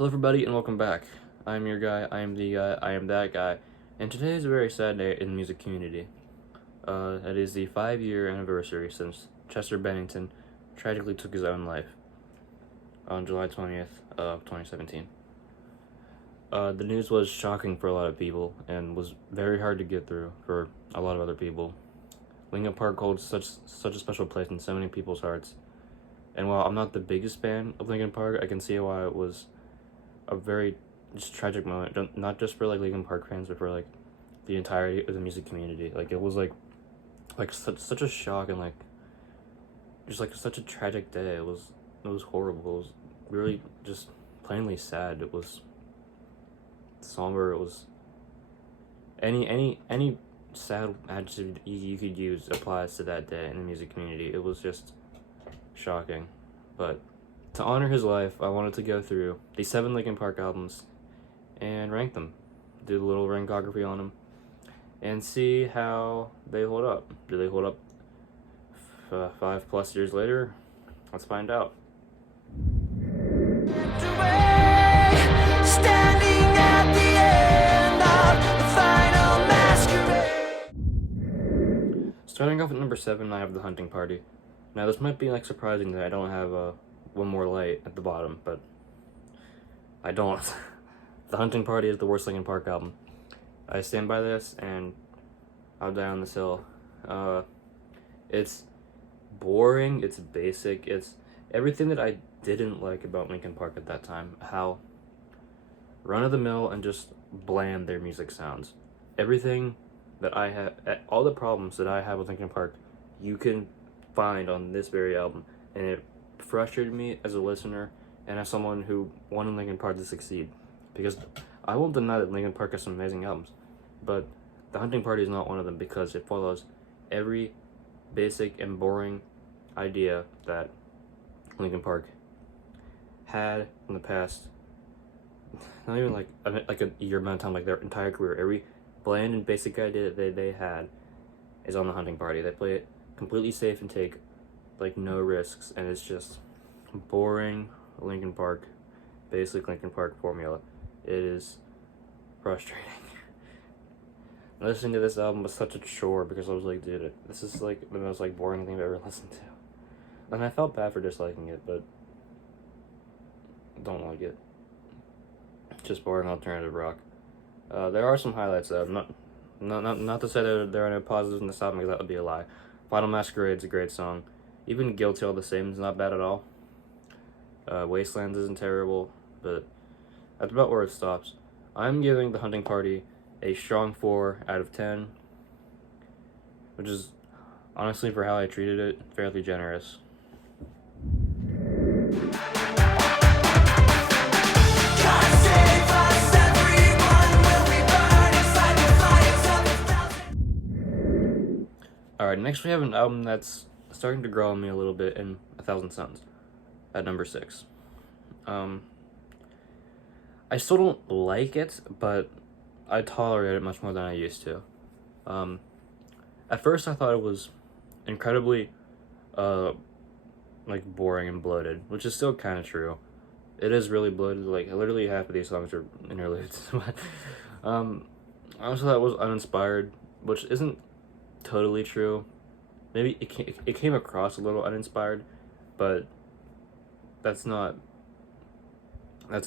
Hello everybody and welcome back. I'm your guy, I am the guy, I am that guy, and today is a very sad day in the music community. It is the 5-year anniversary since Chester Bennington tragically took his own life on July 20th of 2017. The news was shocking for a lot of people and was very hard to get through for a lot of other people. Linkin Park holds such a special place in so many people's hearts, and while I'm not the biggest fan of Linkin Park, I can see why it was a very just tragic moment, not just for like Linkin Park fans, but for like the entirety of the music community. Like it was like such a shock and like just like such a tragic day. It was horrible. It was really just plainly sad. It was somber. It was any sad adjective you could use applies to that day in the music community. It was just shocking. But to honor his life, I wanted to go through the 7 Linkin Park albums and rank them, do a little rankography on them, and see how they hold up. Do they hold up 5+ years later? Let's find out. Starting off at number 7, I have The Hunting Party. Now this might be like surprising that I don't have One More Light at the bottom, but I don't. The Hunting Party is the worst Linkin Park album. I stand by this, and I'll die on this hill. It's boring, it's basic, it's everything that I didn't like about Linkin Park at that time. How run-of-the-mill and just bland their music sounds. Everything that I have, all the problems that I have with Linkin Park, you can find on this very album, and it frustrated me as a listener and as someone who wanted Linkin Park to succeed, because I won't deny that Linkin Park has some amazing albums, but The Hunting Party is not one of them because it follows every basic and boring idea that Linkin Park had in the past, not even like a year amount of time, like their entire career. Every bland and basic idea that they had is on The Hunting Party. They play it completely safe and take like no risks, and it's just boring Linkin Park, basic Linkin Park formula. It is frustrating. Listening to this album was such a chore because I was like, dude, this is like the most like boring thing I've ever listened to, and I felt bad for disliking it, but don't like it. Just boring alternative rock. There are some highlights though. Not to say that there are no positives in this album, because that would be a lie. Final Masquerade's a great song. Even Guilty All the Same is not bad at all. Wastelands isn't terrible, but that's about where it stops. I'm giving The Hunting Party a strong 4 out of 10, which is honestly, for how I treated it, fairly generous. Alright, next we have an album that's starting to grow on me a little bit, in 1,000 Suns, at number 6. I still don't like it, but I tolerate it much more than I used to. At first I thought it was incredibly, like, boring and bloated, which is still kind of true. It is really bloated, like, literally half of these songs are interludes. But, I also thought it was uninspired, which isn't totally true. Maybe it came across a little uninspired, but that's not how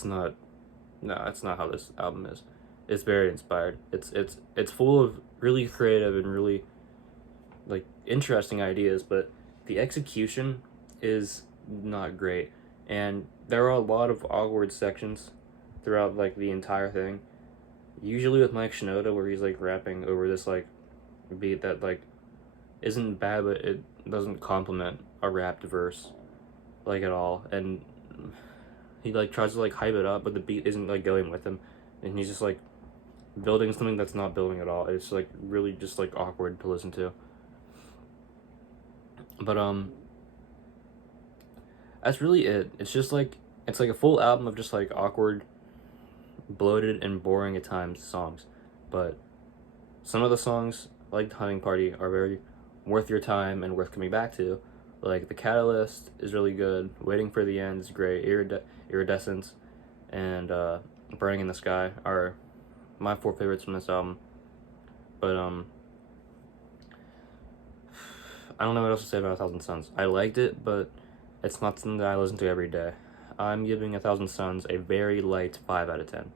this album is. It's very inspired. It's full of really creative and really like interesting ideas, but the execution is not great, and there are a lot of awkward sections throughout like the entire thing, usually with Mike Shinoda, where he's like rapping over this like beat that like isn't bad, but it doesn't complement a rapped verse like at all, and he like tries to like hype it up, but the beat isn't like going with him, and he's just like building something that's not building at all. It's like really just like awkward to listen to. But that's really it. It's just like, it's like a full album of just like awkward, bloated, and boring at times songs. But some of the songs, like The Hunting Party, are very worth your time and worth coming back to. Like The Catalyst is really good. Waiting for the End is great. Iridescence and Burning in the Sky are my 4 favorites from this album. But I don't know what else to say about 1,000 Suns. I liked it, but it's not something that I listen to every day. I'm giving 1,000 Suns a very light 5 out of 10.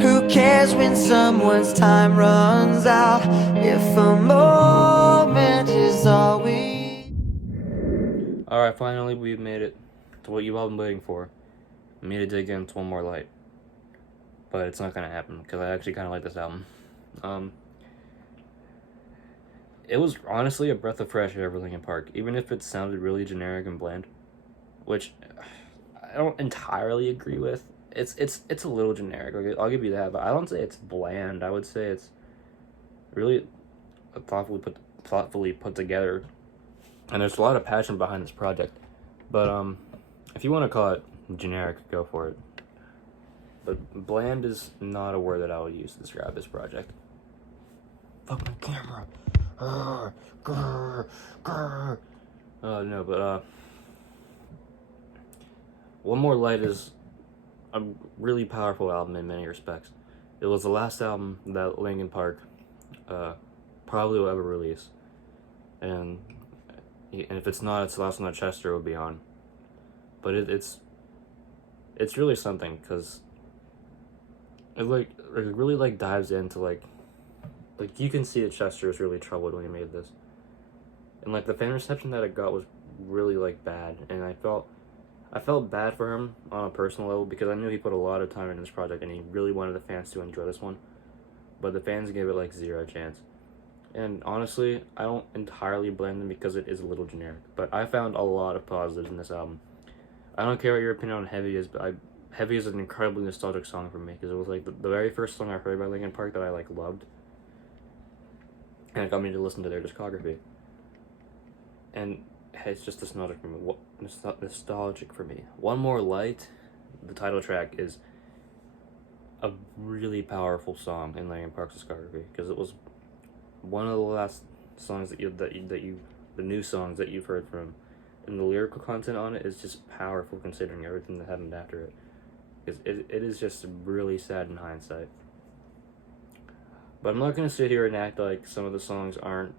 Who cares when someone's time runs out, if a moment is all we... Alright, finally we've made it to what you've all been waiting for. Me to dig into One More Light. But it's not gonna happen, because I actually kind of like this album. It was honestly a breath of fresh air for Linkin Park, even if it sounded really generic and bland, which I don't entirely agree with. It's a little generic, okay? I'll give you that, but I don't say it's bland. I would say it's really thoughtfully put together, and there's a lot of passion behind this project. But if you want to call it generic, go for it. But bland is not a word that I would use to describe this project. Fuck my camera. No, but One More Light is a really powerful album in many respects. It was the last album that Linkin Park probably will ever release, and if it's not, it's the last one that Chester will be on. But it's really something, because it really dives into like you can see that Chester was really troubled when he made this, and like the fan reception that it got was really like bad, and I felt bad for him on a personal level, because I knew he put a lot of time into this project and he really wanted the fans to enjoy this one, but the fans gave it like 0 chance. And honestly, I don't entirely blame them, because it is a little generic, but I found a lot of positives in this album. I don't care what your opinion on Heavy is, but Heavy is an incredibly nostalgic song for me, because it was like the very first song I heard by Linkin Park that I like loved, and it got me to listen to their discography. And it's just nostalgic for me. Nostalgic for me. One More Light, the title track, is a really powerful song in Linkin Park's discography, because it was one of the last songs the new songs that you've heard from him, and the lyrical content on it is just powerful considering everything that happened after it. Because it is just really sad in hindsight. But I'm not gonna sit here and act like some of the songs aren't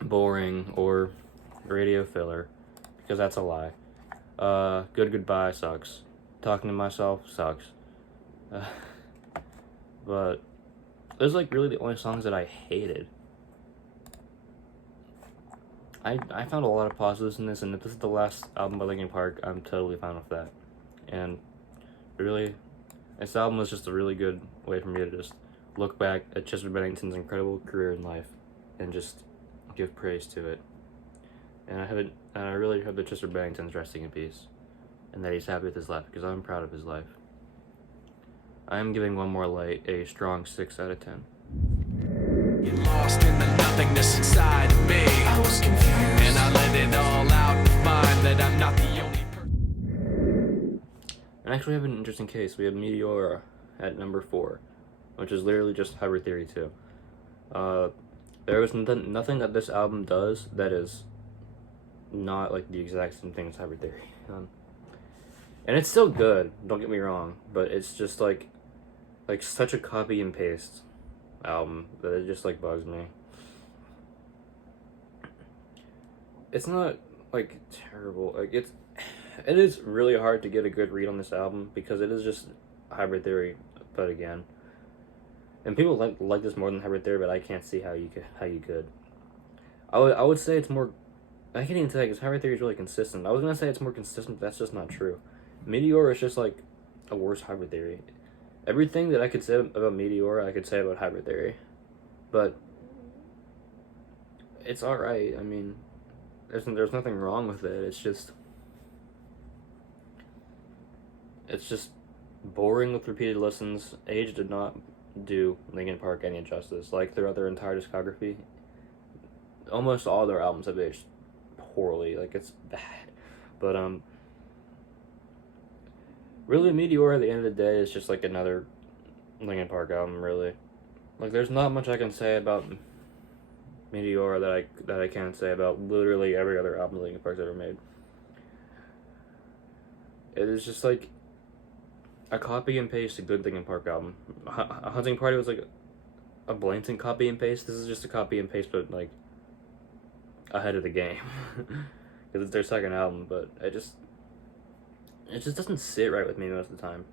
boring or radio filler, because that's a lie. Good Goodbye sucks. Talking to Myself sucks. But those like really the only songs that I hated. I found a lot of positives in this, and if this is the last album by Linkin Park, I'm totally fine with that. And really, this album was just a really good way for me to just look back at Chester Bennington's incredible career in life and just give praise to it. And I really hope that Chester Bennington's resting in peace, and that he's happy with his life, because I'm proud of his life. I am giving One More Light a strong 6 out of 10. Get lost in the nothingness inside of me. I was confused, and I let it all out to find that I'm not the only person. And actually, we have an interesting case. We have Meteora at number 4, which is literally just Hybrid Theory 2. There was nothing that this album does that is not like the exact same thing as Hybrid Theory. And it's still good, don't get me wrong, but it's just like such a copy and paste album that it just like bugs me. It's not like terrible, like it is really hard to get a good read on this album, because it is just Hybrid Theory but again. And people like this more than Hybrid Theory, but I can't see how you could. I would say it's more. I can't even tell you, because Hybrid Theory is really consistent. I was gonna say it's more consistent, but that's just not true. Meteor is just like a worse Hybrid Theory. Everything that I could say about Meteor, I could say about Hybrid Theory, but it's all right. I mean, there's nothing wrong with it. It's just boring with repeated listens. Age did not do Linkin Park any justice. Like throughout their entire discography, almost all their albums have aged poorly. Like, it's bad. But really, Meteor at the end of the day is just like another Linkin Park album. Really, like there's not much I can say about Meteor that I can't say about literally every other album Linkin Park's ever made. It is just like a copy and paste a Good Linkin Park album. A Hunting Party was like a blatant copy and paste. This is just a copy and paste, but like ahead of the game, because it's their second album. But it just doesn't sit right with me most of the time.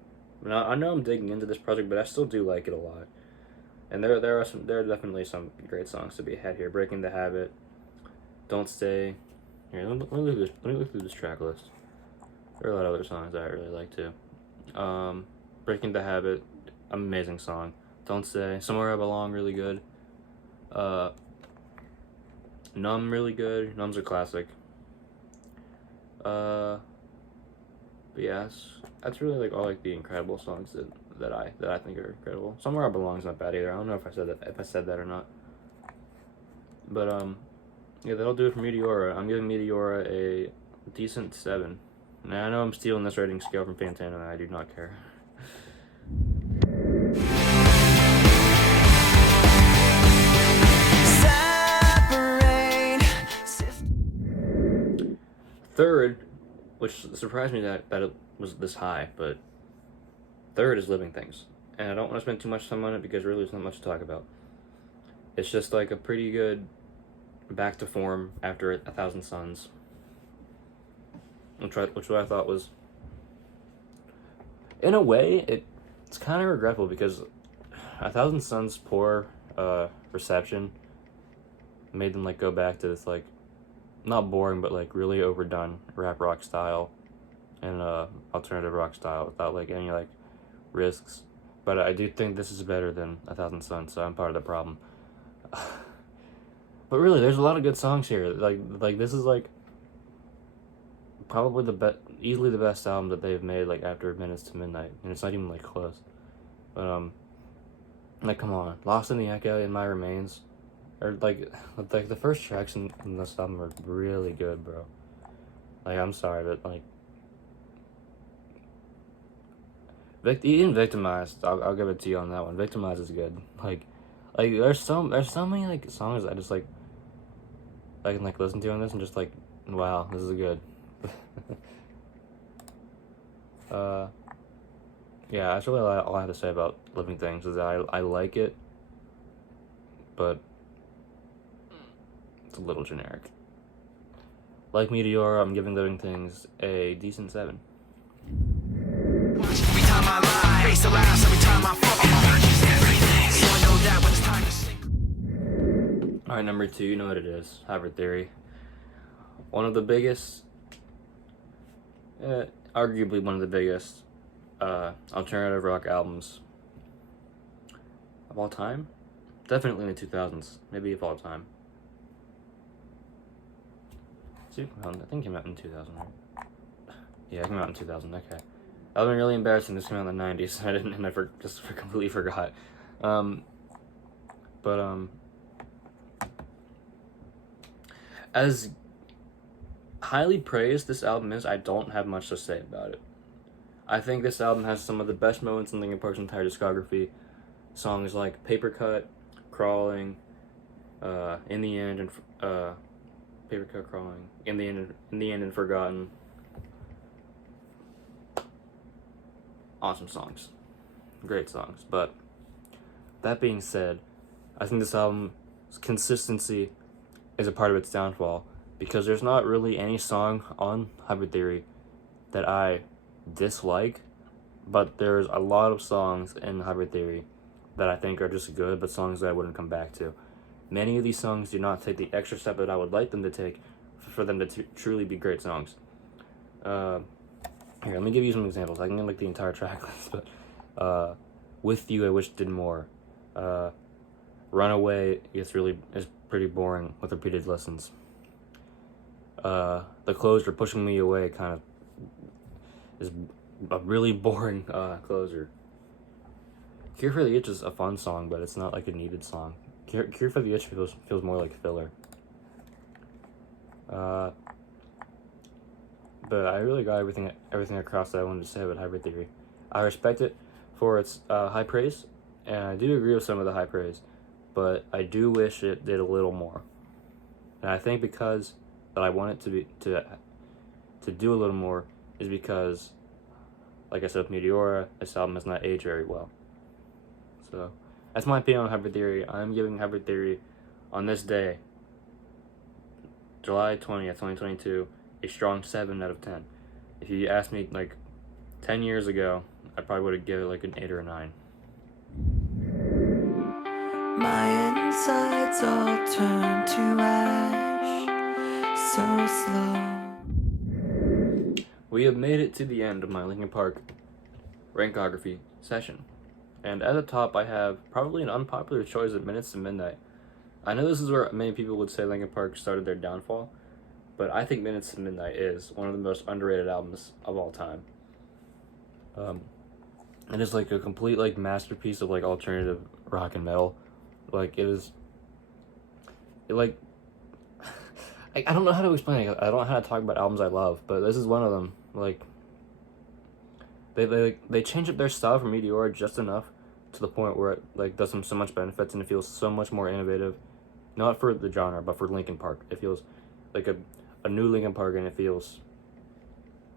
I know I'm digging into this project, but I still do like it a lot. And there are definitely some great songs to be had here. Breaking the Habit, Don't Stay. Here, let me look through this track list. There are a lot of other songs that I really like too. Breaking the Habit, amazing song. Don't Stay, Somewhere I Belong, really good. Numb, really good. Numb's a classic. But yeah, that's really like all like the incredible songs that I think are incredible. Somewhere I Belong's not bad either. I don't know if I said that or not. But yeah, that'll do it for Meteora. I'm giving Meteora a decent 7. Now I know I'm stealing this rating scale from Fantana, and I do not care. Third, which surprised me that it was this high, but third is Living Things. And I don't want to spend too much time on it because really there's not much to talk about. It's just like a pretty good back to form after 1,000 Suns. Which I thought was, in a way, it's kind of regretful because 1,000 Suns' poor reception made them like go back to this like not boring but like really overdone rap rock style and alternative rock style without like any like risks. But I do think this is better than 1,000 Suns, so I'm part of the problem. But really, there's a lot of good songs here. Like this is like probably easily the best album that they've made like after Minutes to Midnight, and it's not even like close. But like come on, Lost in the Echo and My Remains, or like the first tracks in this album are really good, bro. Like I'm sorry, but like even Victimized, I'll give it to you on that one. Victimized is good. Like there's so many like songs I just like I can like listen to on this and just like wow, this is good. Yeah, that's really all I have to say about Living Things is that I like it, but it's a little generic. Like Meteora, I'm giving Living Things a decent 7. Every time I lie, face the last, every time I fall, so I know that when it's time to sing. Alright, number 2, you know what it is. Hybrid Theory. One of the biggest, arguably one of the biggest alternative rock albums of all time. Definitely in the 2000s, maybe of all time. I think it came out in 2000, right? Yeah, it came out in 2000, okay. That would have been really embarrassing. This came out in the 90s, and I completely forgot. As highly praised this album is, I don't have much to say about it. I think this album has some of the best moments in Linkin Park's entire discography. Songs like Paper Cut, Crawling, In the End, and Paper Cut, Crawling, In the End, and Forgotten. Awesome songs, great songs. But that being said, I think this album's consistency is a part of its downfall because there's not really any song on Hybrid Theory that I dislike, but there's a lot of songs in Hybrid Theory that I think are just good, but songs that I wouldn't come back to. Many of these songs do not take the extra step that I would like them to take for them to truly be great songs. Here, let me give you some examples. I can get like the entire track list, but With You, I Wish Did More. Runaway is pretty boring with repeated listens. The Closer, Pushing Me Away, kind of is a really boring closer. Cure for the Itch is a fun song, but it's not like a needed song. Cure for the Itch feels more like filler. But I really got everything across that I wanted to say about Hybrid Theory. I respect it for its high praise, and I do agree with some of the high praise, but I do wish it did a little more. And I think because that I want it to do a little more is because like I said with Meteora, this album has not aged very well. So that's my opinion on Hybrid Theory. I'm giving Hybrid Theory on this day, July 20th, 2022, a strong 7 out of 10. If you asked me like 10 years ago, I probably would have given it like an 8 or a 9. My insides all turn to ash, so slow. We have made it to the end of my Linkin Park Rankography session. And at the top, I have probably an unpopular choice at Minutes to Midnight. I know this is where many people would say Linkin Park started their downfall, but I think Minutes to Midnight is one of the most underrated albums of all time. It is like a complete like masterpiece of like alternative rock and metal. Like it like I don't know how to explain it. I don't know how to talk about albums I love, but this is one of them. Like they change up their style from Meteora just enough to the point where it like does them so much benefits and it feels so much more innovative. Not for the genre, but for Linkin Park. It feels like a new Linkin Park, and it feels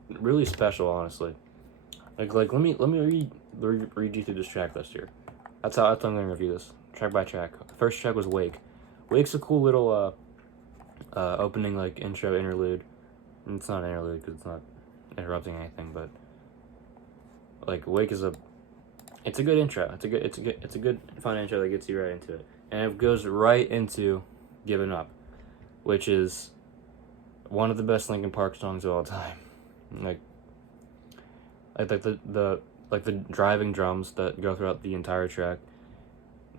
really special, honestly. Like let me read you through this track list here. That's how I'm gonna review this track by track. First track was Wake. Wake's a cool little opening like intro interlude. And it's not an interlude because it's not interrupting anything, but like Wake is it's a good intro. It's a good fun intro that gets you right into it, and it goes right into Giving Up, which is one of the best Linkin Park songs of all time. Like the driving drums that go throughout the entire track.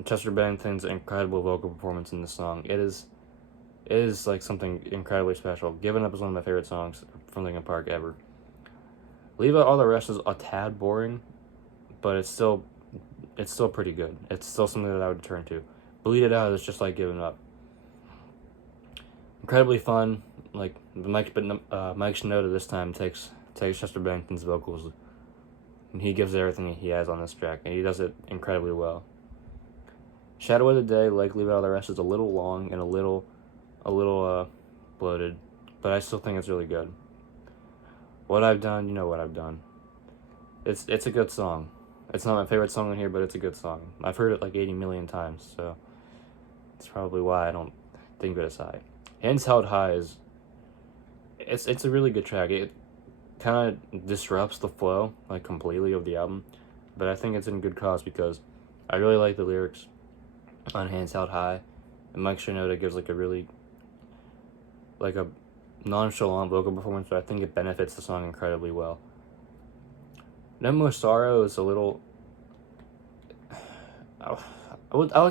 Chester Bennington's incredible vocal performance in this song. It is like something incredibly special. Giving Up is one of my favorite songs from Linkin Park ever. Leave Out All the Rest is a tad boring, but it's still pretty good. It's still something that I would turn to. Bleed It Out is just like Giving Up. Incredibly fun. Like Mike Shinoda this time takes Chester Bennington's vocals, and he gives everything he has on this track, and he does it incredibly well. Shadow of the Day, like Leave Out All the Rest, is a little long and a little bloated, but I still think it's really good. What I've Done, you know what I've done. It's a good song. It's not my favorite song on here, but it's a good song. I've heard it like 80 million times, so that's probably why I don't think of it as high. Hands Held High is it's a really good track. It kind of disrupts the flow like completely of the album, but I think it's in good cause because I really like the lyrics on Hands Held High, and Mike Shinoda gives like a really like a nonchalant vocal performance, but I think it benefits the song incredibly well. No More Sorrow is a little I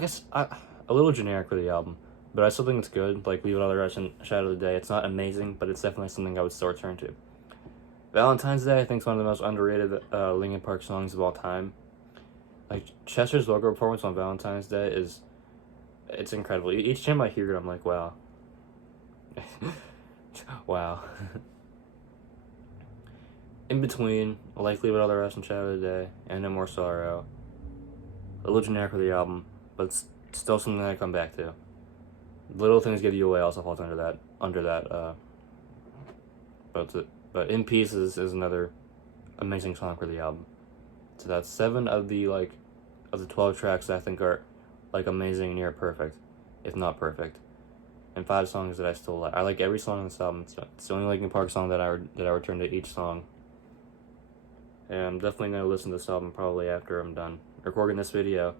guess a little generic for the album, but I still think it's good. Like Leave It All the Rest and Shadow of the Day, it's not amazing, but it's definitely something I would still return to. Valentine's Day, I think, is one of the most underrated Linkin Park songs of all time. Like Chester's vocal performance on Valentine's Day it's incredible. Each time I hear it, I'm like, wow. Wow. In between, like Leave It All the Rest and Shadow of the Day, and No More Sorrow. A little generic for the album, but it's still something that I come back to. Little Things Give You Away also falls under that. But In Pieces is another amazing song for the album. So that's 7 of the 12 tracks that I think are like amazing, near perfect, if not perfect, and 5 songs that I still like. I like every song on this album. It's the only Linkin Park song that I return to each song. And I'm definitely gonna listen to this album probably after I'm done recording this video,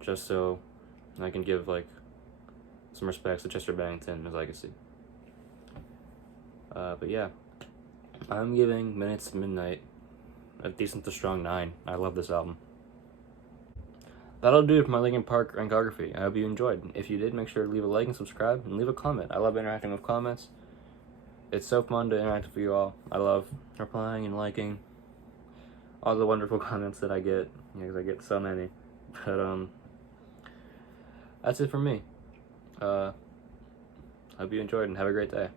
just so I can give like some respects to Chester Bennington and his legacy. But yeah, I'm giving Minutes to Midnight a decent to strong 9. I love this album. That'll do it for my Linkin Park Rankography. I hope you enjoyed. If you did, make sure to leave a like and subscribe, and leave a comment. I love interacting with comments. It's so fun to interact with you all. I love replying and liking all the wonderful comments that I get, because I get so many. But that's it for me. Hope you enjoyed and have a great day.